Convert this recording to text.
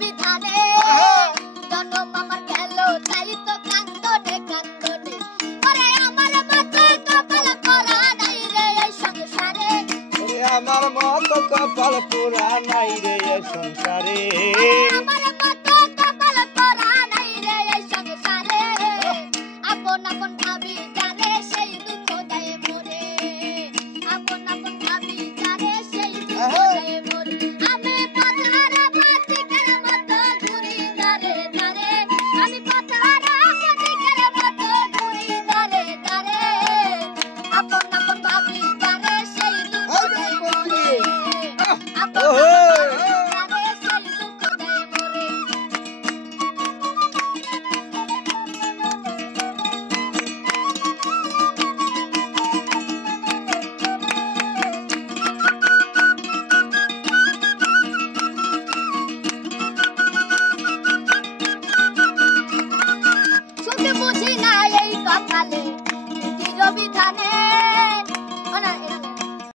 বিধানে জন্ম আমার গেল তাই তো কান্দনে কান্দনে ওরে আমার মতো কপাল পোড়া নাই রে এই সংসারে আমার মতো কপাল পোড়া নাই রে এই সংসারে আমার মতো কপাল পোড়া নাই রে এই সংসারে আপন আপন ভাবি জানে সেই দুঃখ দেয় মোরে আপন আপন ভাবি জানে সেই দুঃখ দেয় মোরে আমি পথহারা পথিকের মতো ঘুরি দারে দারে আমি পথহারা পথিকের মতো ঘুরি দারে দারে আপন আপন ভাবি জানে সেই দুঃখ দেয় মোরে আপন আপন ভাবি জানে সেই দুঃখ দেয় মোরে সুখ বুঝি না এই কপালে চির বিধানে